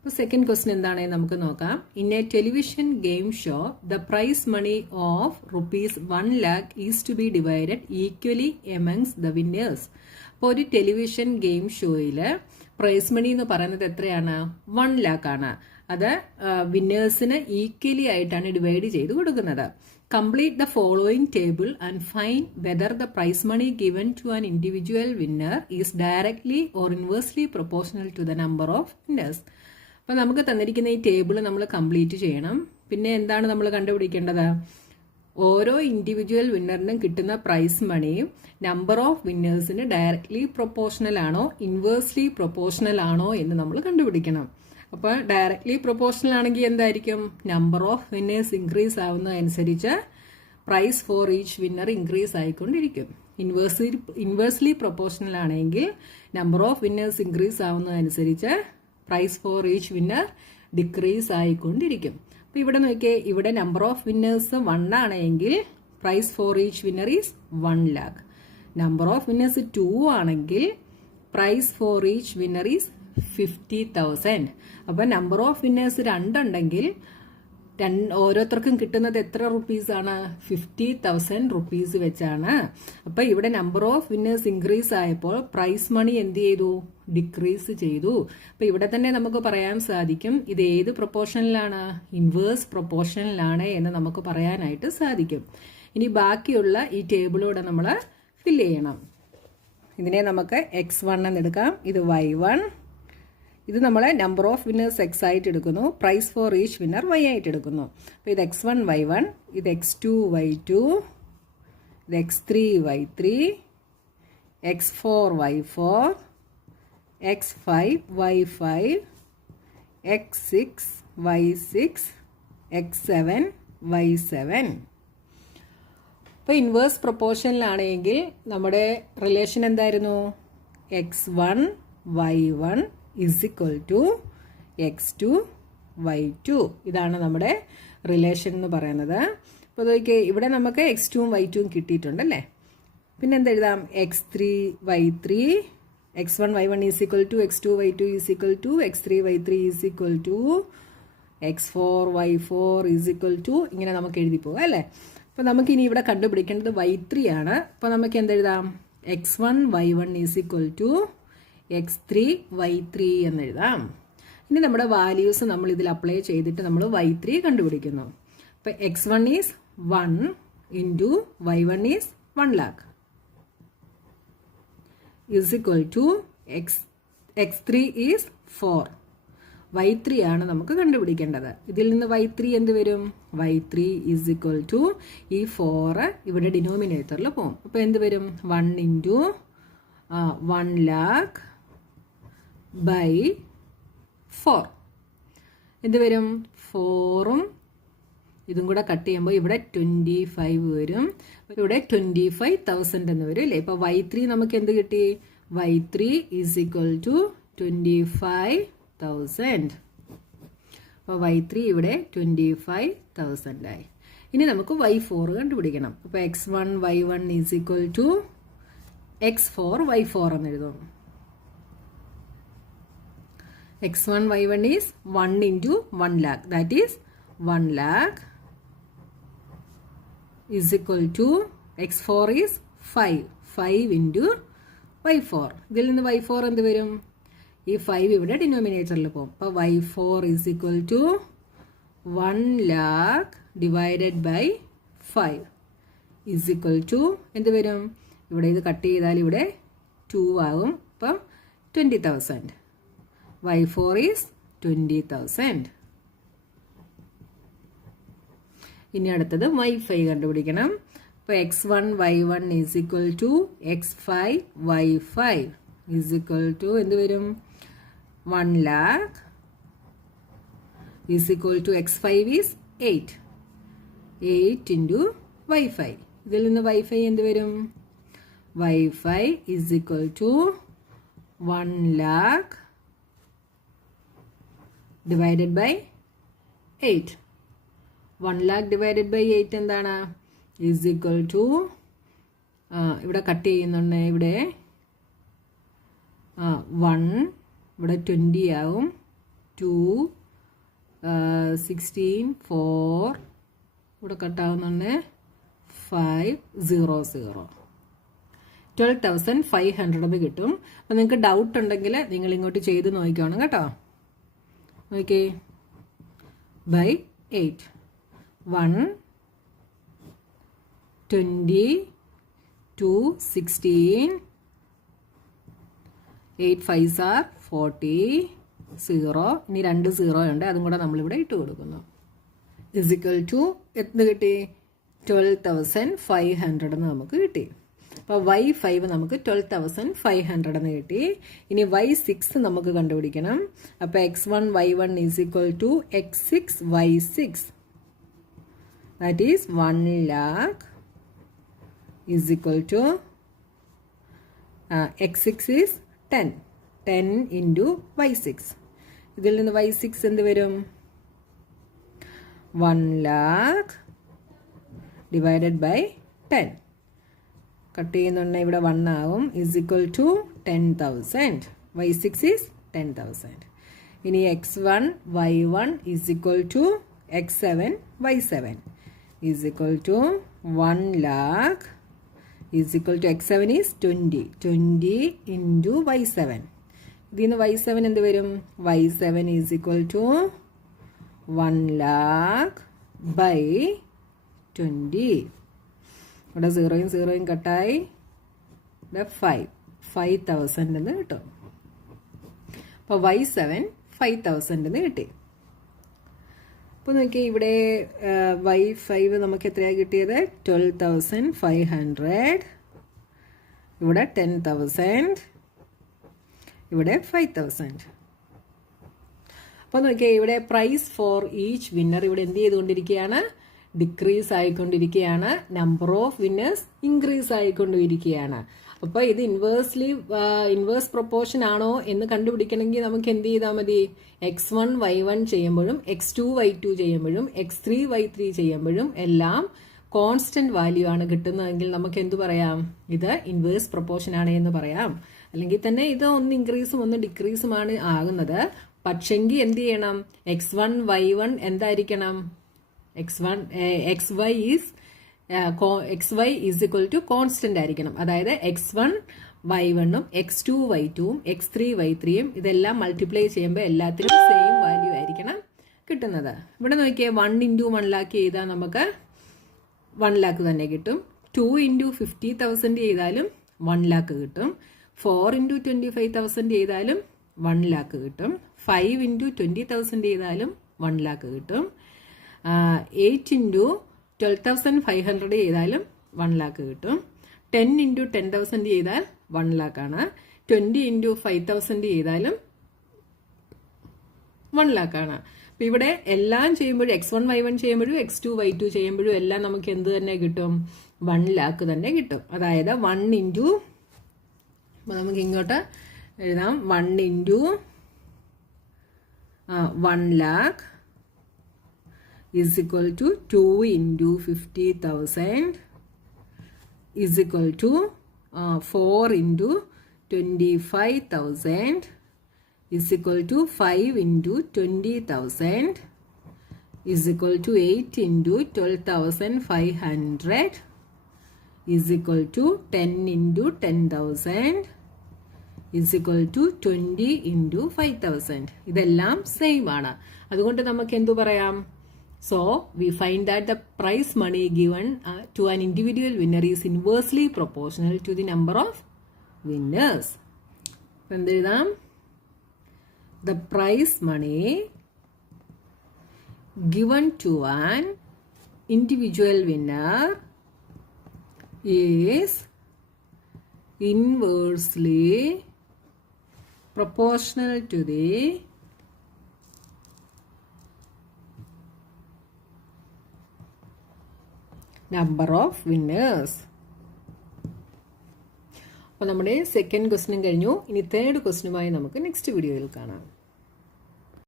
അപ്പോൾ second question എന്താണെന്ന് നമുക്ക് നോക്കാം. In a television game show the prize money of ₹1 lakh is to be divided equally amongst the winners. അപ്പോൾ ഒരു television game ഷോയിൽ prize money എന്ന് പറയുന്നത് എത്രയാണ്? 1 lakh ആണ്. അത് വിന്നേഴ്സിന് ഈക്വലി ആയിട്ടാണ് ഡിവൈഡ് ചെയ്ത് കൊടുക്കുന്നത്. Complete the following table and find whether the prize money given to an individual winner is directly or inversely proportional to the number of winners. അപ്പോൾ നമുക്ക് തന്നിരിക്കുന്ന ഈ ടേബിൾ നമ്മൾ കംപ്ലീറ്റ് ചെയ്യണം. പിന്നെ എന്താണ് നമ്മൾ കണ്ടുപിടിക്കേണ്ടത്? ഓരോ ഇൻഡിവിജ്വൽ വിന്നറിനും കിട്ടുന്ന പ്രൈസ് മണിയും നമ്പർ ഓഫ് വിന്നേഴ്സിന് ഡയറക്ട്ലി പ്രൊപ്പോർഷണൽ ആണോ ഇൻവേഴ്സ്ലി പ്രൊപ്പോർഷണൽ ആണോ എന്ന് നമ്മൾ കണ്ടുപിടിക്കണം. അപ്പോൾ ഡയറക്ട്ലി പ്രൊപ്പോർഷണൽ ആണെങ്കിൽ എന്തായിരിക്കും? നമ്പർ ഓഫ് വിന്നേഴ്സ് ഇൻക്രീസ് ആവുന്നതനുസരിച്ച് prize for each winner increase ആയിക്കൊണ്ടിരിക്കും. ഇൻവേഴ്സ്ലി പ്രൊപ്പോർഷണൽ ആണെങ്കിൽ നമ്പർ ഓഫ് വിന്നേഴ്സ് ഇൻക്രീസ് ആവുന്നതനുസരിച്ച് prize for each winner decrease ആയിക്കൊണ്ടിരിക്കും. അപ്പോൾ ഇവിടെ നോക്കിയേ, ഇവിടെ നമ്പർ ഓഫ് വിന്നേഴ്സ് 1 ആണെങ്കിൽ prize for each winner is 1 lakh. Number of winners 2 ആണെങ്കിൽ prize for each winner is 50,000. അപ്പോൾ നമ്പർ ഓഫ് വിന്നേഴ്സ് 2 ഉണ്ടെങ്കിൽ ഓരോരുത്തർക്കും കിട്ടുന്നത് എത്ര റുപ്പീസ് ആണ്? 50,000 റുപ്പീസ് വെച്ചാണ്. അപ്പോൾ ഇവിടെ നമ്പർ ഓഫ് വിന്നേഴ്സ് ഇൻക്രീസ് ആയപ്പോൾ പ്രൈസ് മണി എന്ത് ചെയ്തു? ഡിക്രീസ് ചെയ്തു. അപ്പോൾ ഇവിടെ തന്നെ നമുക്ക് പറയാൻ സാധിക്കും ഇത് ഏത് പ്രൊപ്പോർഷനിലാണ്? ഇൻവേഴ്സ് പ്രൊപ്പോർഷനിലാണ് എന്ന് നമുക്ക് പറയാനായിട്ട് സാധിക്കും. ഇനി ബാക്കിയുള്ള ഈ ടേബിളോടെ നമ്മൾ ഫില്ല് ചെയ്യണം. ഇതിനെ നമുക്ക് x1 എന്നെടുക്കാം. ഇത് y1. ഇത് നമ്മൾ നമ്പർ ഓഫ് വിന്നേഴ്സ് എക്സ് ആയിട്ട് എടുക്കുന്നു. Prize for each winner y ആയിട്ട് എടുക്കുന്നു. അപ്പോൾ ഇത് x1 y1, ഇത് x2 y2, ഇത് x3 y3, x4 y4, x5 y5, x6 y6, x7 y7. ഇപ്പോൾ ഇൻവേഴ്സ് പ്രൊപ്പോർഷനിലാണെങ്കിൽ നമ്മുടെ റിലേഷൻ എന്തായിരുന്നു? x1 y1 is equal to x2 y2. ഇതാണ് നമ്മുടെ റിലേഷൻ എന്ന് പറയുന്നത്. അപ്പോൾ നോക്കിയേ, ഇവിടെ നമുക്ക് x2 y2 കിട്ടിയിട്ടുണ്ടല്ലേ. പിന്നെ എന്തെഴുതാം? x3 y3, x1 y1 is equal to x2 y2 is equal to x3 y3 is equal to x4 y4 is equal to ഇങ്ങനെ നമുക്ക് എഴുതി പോകാം അല്ലേ. അപ്പോൾ നമുക്കിനി ഇവിടെ കണ്ടുപിടിക്കേണ്ടത് y3 ആണ്. അപ്പോൾ നമുക്ക് എന്തെഴുതാം? x1 y1 is equal to x3 y3 എന്നെഴുതാം. ഇനി നമ്മുടെ വാല്യൂസ് നമ്മൾ ഇതിൽ അപ്ലൈ ചെയ്തിട്ട് നമ്മൾ y3 കണ്ടുപിടിക്കുന്നു. അപ്പോൾ x1 is 1 into y1 is 1 lakh is equal to x3 is 4. y3 ആണ് നമുക്ക് കണ്ടുപിടിക്കേണ്ടത്. ഇതിൽ നിന്ന് y3 എന്ത് വരും? y3 ഈസ് ഇക്വൽ ടു ഈ 4 ഇവിടെ ഡിനോമിനേറ്ററിൽ പോകും. അപ്പോൾ എന്ത് വരും? 1 ഇൻറ്റു 1 lakh ബൈ 4 എന്ത് വരും? 4ഉം ഇതും കൂടെ കട്ട് ചെയ്യുമ്പോൾ ഇവിടെ 25 വരും. ഇവിടെ 25,000 എന്ന് വരും അല്ലേ. ഇപ്പോൾ y3 നമുക്ക് എന്ത് കിട്ടി? y3 is equal to 25,000. അപ്പോൾ y3 ഇവിടെ 25,000 ആയി. ഇനി നമുക്ക് y4 കണ്ടുപിടിക്കണം. അപ്പോൾ x1 y1 is equal to x4 y4 എന്ന് എഴുതും. x1 y1 is 1 into 1 lakh, that is 1 lakh is equal to x4 is 5 into y4. ഇതിൽ നിന്ന് y4 എന്ത് വരും? ഈ 5 ഇവിടെ ഡിനോമിനേറ്ററിൽ പോകും. അപ്പോൾ y4 is equal to 1 lakh divided by 5 is equal to എന്ത് വരും? ഇവിടെ ഇത് കട്ട് ചെയ്താൽ ഇവിടെ 2 ആകും. അപ്പം 20,000. y4 is 20,000. ഇനി അടുത്തത് y5 കണ്ടുപിടിക്കണം. അപ്പോൾ x1 y1 is equal to x5 y5 is equal to എന്ത് വരും? 1 lakh is equal to x5 is 8 into y5. ഇതിൽ നിന്ന് y5 എന്ത് വരും? y5 is equal to 1 lakh divided by 8. 1 lakh divided by 8 എന്താണ്? is equal to ഇവിടെ cut ചെയ്യുന്നുണ്ട്. ഇവിടെ 1 ഇവിടെ 20 ആവും. 2 16 4 ഇവിടെ കട്ടാവുന്നുണ്ട് 500 12,500 എന്ന് കിട്ടും. അപ്പം നിങ്ങൾക്ക് ഡൗട്ട് ഉണ്ടെങ്കിൽ നിങ്ങൾ ഇങ്ങോട്ട് ചെയ്ത് നോക്കിക്കണം കേട്ടോ. നോക്കിയേ, ബൈ 8 1 20 2 16 8 5s are 40 0. ഇനി 2 0 ഉണ്ട്, അതും കൂടെ നമ്മളിവിടെ ഇട്ട് കൊടുക്കുന്നു. ഇസിക്വൽ ടു എത്ര കിട്ടി? 12,500 എന്ന് നമുക്ക് കിട്ടി. അപ്പോൾ y5 നമുക്ക് 12,500 എന്ന് കിട്ടി. ഇനി y6 നമുക്ക് കണ്ടുപിടിക്കണം. അപ്പോൾ x1 y1 is equal to x6 y6, that is 1 lakh is equal to x6 is 10 into y6. ഇതിൽ നിന്ന് y6 എന്ത് വരും? 1 lakh ഡിവൈഡഡ് ബൈ 10. കട്ട് ചെയ്യുന്നുണ്ടെങ്കിൽ ഇവിടെ 1 ആവും. Is equal to 10,000. y6 is 10,000. ഇനി x1 y1 is equal to x7 y7 is equal to 1 lakh is equal to x7 is 20 into y7. ഇതിൽ നിന്ന് y7 എന്ത് വരും? y7 is equal to 1 lakh by 20. ഇവിടെ 0യും 0യും കട്ടായി. ഇവിടെ 5,000 എന്ന് കിട്ടും. അപ്പോൾ y7 5,000 എന്ന് കിട്ടി. അപ്പോൾ നോക്കിയാൽ ഇവിടെ y5 നമുക്ക് എത്രയാണ് കിട്ടിയത്? 12,500. ഇവിടെ 10,000. ഇവിടെ 5,000. അപ്പോൾ നോക്കിയാൽ ഇവിടെ പ്രൈസ് ഫോർ ഈച്ച് വിന്നർ ഇവിടെ എന്ത് ചെയ്തുകൊണ്ടിരിക്കുകയാണ്? ഡിക്രീസ് ആയിക്കൊണ്ടിരിക്കുകയാണ്. നമ്പർ ഓഫ് വിന്നേഴ്സ് ഇൻക്രീസ് ആയിക്കൊണ്ടിരിക്കുകയാണ്. അപ്പോൾ ഇത് ഇൻവേഴ്സ് പ്രൊപ്പോർഷൻ ആണോ എന്ന് കണ്ടുപിടിക്കണമെങ്കിൽ നമുക്ക് എന്ത് ചെയ്താൽ മതി? x1 y1 ചെയ്യുമ്പോഴും x2 y2 ചെയ്യുമ്പോഴും x3 y3 ചെയ്യുമ്പോഴും എല്ലാം കോൺസ്റ്റന്റ് വാല്യൂ ആണ് കിട്ടുന്നതെങ്കിൽ നമുക്ക് എന്ത് പറയാം? ഇത് ഇൻവേഴ്സ് പ്രൊപ്പോർഷൻ ആണ് എന്ന് പറയാം. അല്ലെങ്കിൽ തന്നെ ഇത് ഒന്ന് ഇൻക്രീസും ഒന്ന് ഡിക്രീസുമാണ് ആകുന്നത്. പക്ഷെങ്കിൽ എന്ത് ചെയ്യണം? x1 y1 എന്തായിരിക്കണം? xy is equal to constant ആയിരിക്കണം. അതായത് x1 y1ഉം x2 y2ഉം x3 y3യും ഇതെല്ലാം മൾട്ടിപ്ലൈ ചെയ്യുമ്പോൾ എല്ലാത്തിനും സെയിം വാല്യൂ ആയിരിക്കണം കിട്ടുന്നത്. ഇവിടെ നോക്കിയാൽ 1 ഇൻറ്റു 1 lakh ചെയ്താൽ നമുക്ക് 1 lakh തന്നെ കിട്ടും. 2 ഇൻറ്റു 50,000 ചെയ്താലും 1 lakh കിട്ടും. 4 ഇൻറ്റു 25,000 ചെയ്താലും 1 lakh കിട്ടും. 5 ഇൻറ്റു 20,000 ചെയ്താലും 1 lakh കിട്ടും. 8 ഇൻറ്റു 12,500 ചെയ്താലും 1 lakh കിട്ടും. 10 ഇൻറ്റു 10,000 ചെയ്താൽ 1 lakh ആണ്. 20 ഇൻറ്റു 5,000 ചെയ്താലും 1 lakh ആണ്. അപ്പം ഇവിടെ എല്ലാം ചെയ്യുമ്പോഴും x1 y1 ചെയ്യുമ്പോഴും x2 y2 ചെയ്യുമ്പോഴും എല്ലാം നമുക്ക് എന്ത് തന്നെ കിട്ടും? 1 lakh തന്നെ കിട്ടും. അതായത് 1 ഇൻറ്റു, നമുക്ക് ഇങ്ങോട്ട് എഴുതാം, 1 into 1 lakh is equal to 2 into 50,000 is equal to 4 into 25,000 is equal to 5 into 20,000 is equal to 8 into 12,500 is equal to 10 into 10,000 is equal to 20 into 5,000. ഇതെല്ലാം സെയിം ആണ്. അതുകൊണ്ട് നമുക്ക് എന്തു പറയാം? So, we find that the prize money given to an individual winner is inversely proportional to the number of winners. The prize money given to an individual winner is inversely proportional to the number of winners. അപ്പോൾ നമ്മുടെ second question കഴിഞ്ഞു. ഇനി third ക്വസ്റ്റ്യനുമായി നമുക്ക് next വീഡിയോയിൽ കാണാം.